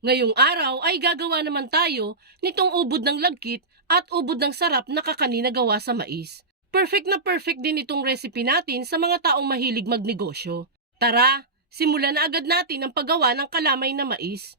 Ngayong araw ay gagawa naman tayo nitong ubod ng lagkit at ubod ng sarap na kakanina gawa sa mais. Perfect na perfect din itong recipe natin sa mga taong mahilig magnegosyo. Tara, simulan na agad natin ang paggawa ng kalamay na mais.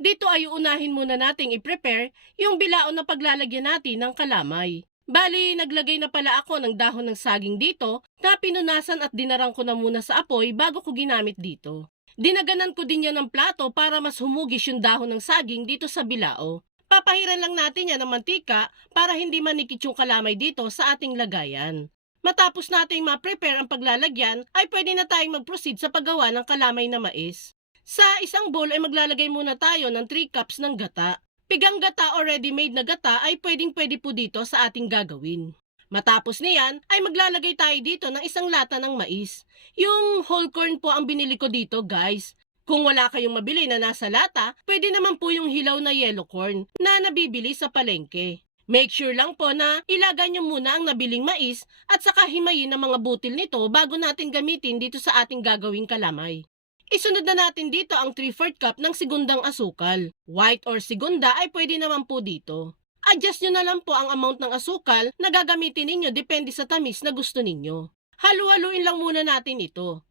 Dito ay unahin muna nating i-prepare yung bilaon na paglalagyan natin ng kalamay. Bali, naglagay na pala ako ng dahon ng saging dito na pinunasan at dinarang ko na muna sa apoy bago ko ginamit dito. Dinaganan ko din yan ng plato para mas humugis yung dahon ng saging dito sa bilao. Papahiran lang natin yan ng mantika para hindi manikit yung kalamay dito sa ating lagayan. Matapos nating ma-prepare ang paglalagyan, ay pwede na tayong mag-proceed sa paggawa ng kalamay na mais. Sa isang bowl ay maglalagay muna tayo ng 3 cups ng gata. Pigang gata o ready-made na gata ay pwedeng-pwede po dito sa ating gagawin. Matapos niyan ay maglalagay tayo dito ng isang lata ng mais. Yung whole corn po ang binili ko dito guys. Kung wala kayong mabili na nasa lata, pwede naman po yung hilaw na yellow corn na nabibili sa palengke. Make sure lang po na ilaga nyo muna ang nabiling mais at saka himayin ang mga butil nito bago natin gamitin dito sa ating gagawing kalamay. Isunod na natin dito ang 3-4 cup ng segundang asukal. White or segunda ay pwede naman po dito. Adjust nyo na lang po ang amount ng asukal na gagamitin ninyo depende sa tamis na gusto ninyo. Halu-haluin lang muna natin ito.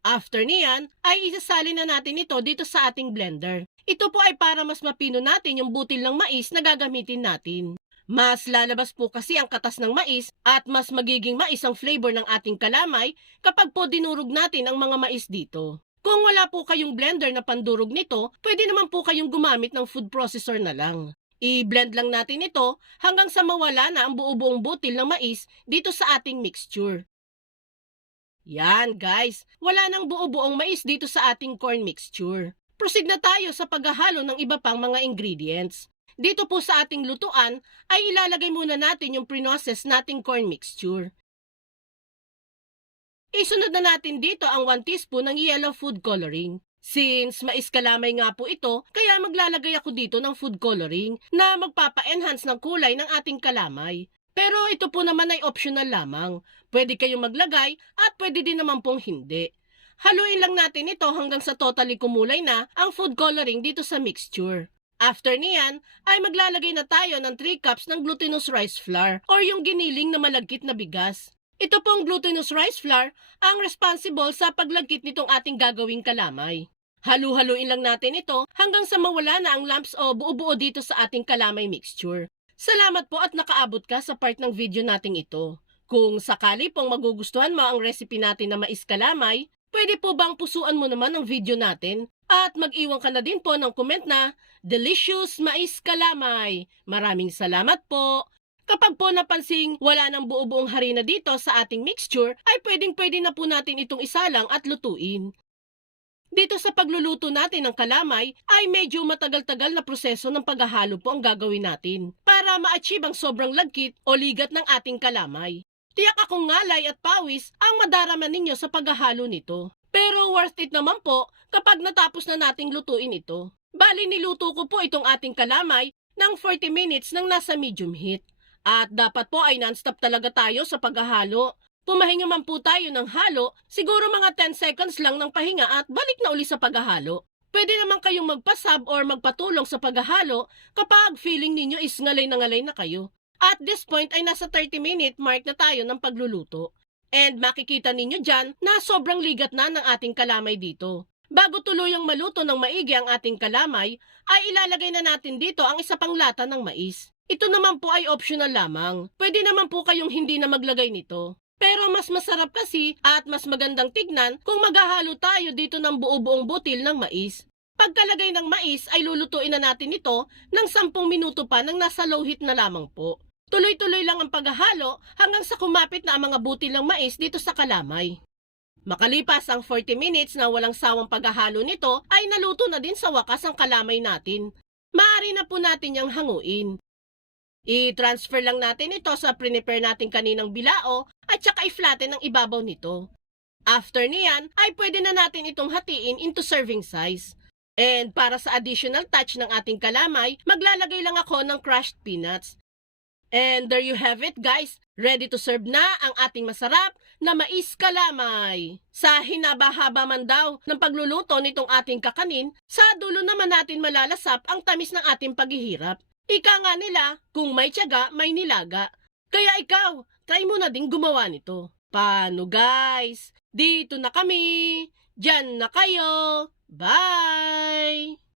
After niyan, ay isasali na natin ito dito sa ating blender. Ito po ay para mas mapino natin yung butil ng mais na gagamitin natin. Mas lalabas po kasi ang katas ng mais at mas magiging mais ang flavor ng ating kalamay kapag po dinurog natin ang mga mais dito. Kung wala po kayong blender na pandurog nito, pwede naman po kayong gumamit ng food processor na lang. I-blend lang natin ito hanggang sa mawala na ang buo-buong butil ng mais dito sa ating mixture. Yan guys, wala nang buo-buong mais dito sa ating corn mixture. Proceed na tayo sa paghahalo ng iba pang mga ingredients. Dito po sa ating lutuan ay ilalagay muna natin yung pre-process nating corn mixture. Isunod na natin dito ang 1 teaspoon ng yellow food coloring. Since mais kalamay nga po ito, kaya maglalagay ako dito ng food coloring na magpapa-enhance ng kulay ng ating kalamay. Pero ito po naman ay optional lamang. Pwede kayong maglagay at pwede din naman pong hindi. Haluin lang natin ito hanggang sa totally kumulay na ang food coloring dito sa mixture. After niyan, ay maglalagay na tayo ng 3 cups ng glutinous rice flour or yung giniling na malagkit na bigas. Ito pong glutinous rice flour ang responsible sa paglagkit nitong ating gagawing kalamay. Halu-haluin lang natin ito hanggang sa mawala na ang lumps o buo-buo dito sa ating kalamay mixture. Salamat po at nakaabot ka sa part ng video nating ito. Kung sakali pong magugustuhan mo ang recipe natin na mais kalamay, pwede po bang pusuan mo naman ang video natin? At mag-iwan ka na din po ng comment na Delicious Mais Kalamay. Maraming salamat po. Kapag po napansing wala ng buo-buong harina dito sa ating mixture, ay pwedeng-pwede na po natin itong isalang at lutuin. Dito sa pagluluto natin ng kalamay ay medyo matagal-tagal na proseso ng paghahalo po ang gagawin natin para ma-achieve ang sobrang lagkit o ligat ng ating kalamay. Tiyak akong ngalay at pawis ang madarama ninyo sa paghahalo nito. Pero worth it naman po kapag natapos na nating lutuin ito. Bali niluto ko po itong ating kalamay ng 40 minutes nang nasa medium heat. At dapat po ay non-stop talaga tayo sa paghahalo. Pumahinga man po tayo ng halo, siguro mga 10 seconds lang ng pahinga at balik na uli sa paghahalo. Pwede naman kayong magpasab or magpatulong sa paghahalo kapag feeling ninyo is ngalay na ngalay na kayo. At this point ay nasa 30 minute mark na tayo ng pagluluto. And makikita ninyo dyan na sobrang ligat na ng ating kalamay dito. Bago tuluyang maluto ng maigi ang ating kalamay, ay ilalagay na natin dito ang isa pang lata ng mais. Ito naman po ay optional lamang. Pwede naman po kayong hindi na maglagay nito. Pero mas masarap kasi at mas magandang tignan kung maghahalo tayo dito ng buo-buong butil ng mais. Pagkalagay ng mais ay lulutuin na natin ito ng 10 minuto pa nang nasa low heat na lamang po. Tuloy-tuloy lang ang paghahalo hanggang sa kumapit na ang mga butil ng mais dito sa kalamay. Makalipas ang 40 minutes na walang sawang paghahalo nito ay naluto na din sa wakas ang kalamay natin. Maaari na po natin yang hanguin. I-transfer lang natin ito sa prepare natin kaninang bilao at saka i-flatten ang ibabaw nito. After niyan ay pwede na natin itong hatiin into serving size. And para sa additional touch ng ating kalamay, maglalagay lang ako ng crushed peanuts. And there you have it guys, Ready to serve na ang ating masarap na mais kalamay. Sa hinaba-haba man daw ng pagluluto nitong ating kakanin, sa dulo naman natin malalasap ang tamis ng ating paghihirap. Ika nga nila, kung may tiyaga, may nilaga. Kaya ikaw, try mo na din gumawa nito. Paano guys? Dito na kami. Diyan na kayo. Bye!